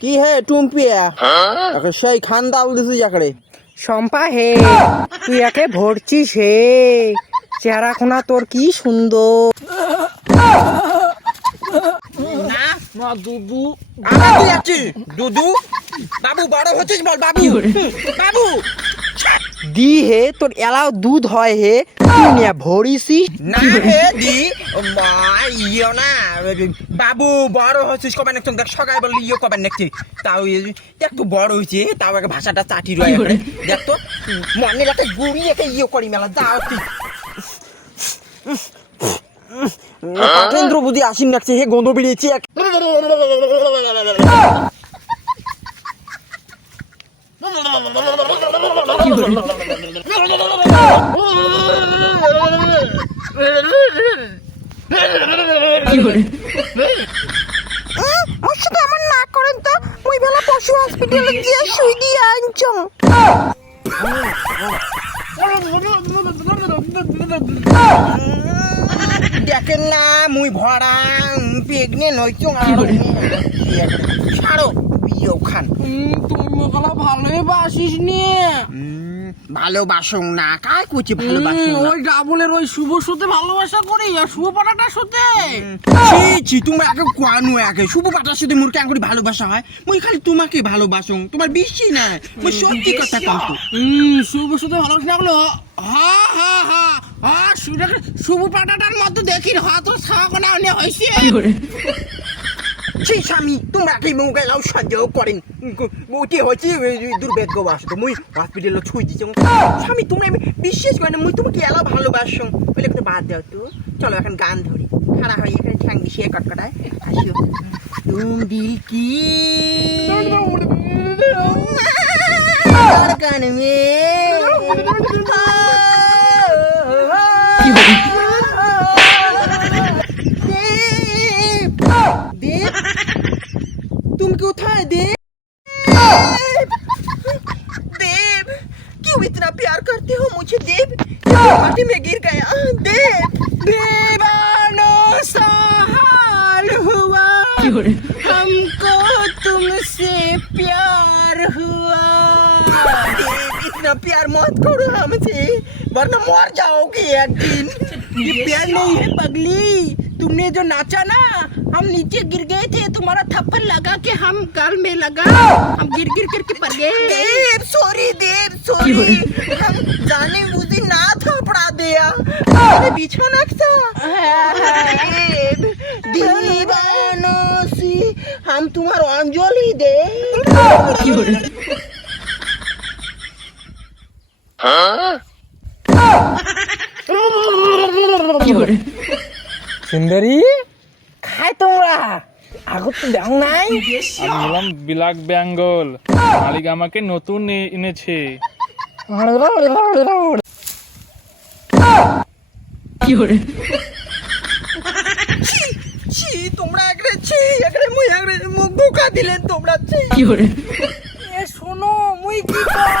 কি হে টুম্পিয়া একে সেই খান্দাল দিছি যাকড়ে শম্পা হে তুই একে ভরছিস হে। চেহারা খোনা তোর কি সুন্দর। না দুদু। আমার তুই আছিস দুদু বাবু বড় হচ্ছিস বল বাবু। বাবু। দি হে তোর এলাও দুধ হয় হে। তুই নিয়ে ভরিসিস। না হে দি। মা, ইয়ে না। বাবু বড় হচ্ছিস কবে নাকি? দেখ সকাল বলে ইয়ে কবে নাকি? তাও এই- একটু বড় হয়েছে তাও একটা ভাষাটা চাটি রয়ে দেখ তো মনে রাখে গুড়ি একে ইয়ে করি মেলা যাও তুই। পাটেন্দ্র বুঝি আসিন রাখছে হে গন্ধ বেরিয়েছে এক ওর সাথে আমার না করেন তো? মুই বেলা পশু হসপিটালে গিয়ে সুই দিয়ে আনছম দেখেন না মুই ভরা পেগনে নইচুং ছাড়ো বিয়ে খান তুই মোকালা ভালোই বাসিস নিয়ে ভালোবাসো না কাই কুচি ভালোবাসো না? ওই ডাবলের ওই শুভ সাথে ভালোবাসা করি আর শুভ পাটাটার সাথে ছি ছি তুমি আগে কোয়ানো আগে। শুভ পাটার সাথে মোর কেন করে ভালোবাসা হয়? মুই খালি তোমাকে ভালোবাসো তোমার বেশি না। মুই সত্যি কথা হুম শুভ সাথে ভালোবাসা না হলো হা হা হা হা শুভ শুভ পাটাটার মতো দেখি হয়তো সাগনা অনেক হয়েছে সেই স্বামী তোমাকে মোবাইলও সন্দেহ করেন? ওটি হচ্ছে দুর্ভাগ্যবশত মুই হসপিটালে ছুই দিচ্ছি স্বামী, তোমরা আমি বিশ্বাস করি না, মুই তোমাকে এলাও ভালোবাসো। বলে একটু বাদ দাও তো। চলো এখন গান ধরি। খারা হয় এখানে ঠ্যাং বিষিয়ে কটকটায় আসিও। তুম দিল কি? কান মে तुम कोথায় देव। देव क्यों इतना प्यार करते हो मुझे देव? माटी में गिर गया देव। दीवानो सा हाल हुआ हमको तुमसे प्यार हुआ। देव इतना प्यार मत करो हमसे वरना मर जाओगे एक दिन। ये प्यार नहीं है पगली। तुमने जो नाचा ना हम नीचे गिर गए थे तुम्हारा थप्पड़ लगा के हम गाल में लगा। हम गिर गिर करके पड़ गए। देव सॉरी देव सॉरी हम जाने मुझे ना थपड़ा दिया। अरे बिछाना था देव दीवानों से हम तुम्हारा अंजलि दे। সুন্দরী? খাই তোমরা। আগত তো নাই। আমি হলাম বিলাক বেঙ্গল। মালিক আমাকে নতুন এনেছে। ছি তোমরা একরে ছি একরে মুই একরে মুখ ধোকা দিলেন তোমরা ছি। এ শোনো মুই কি কই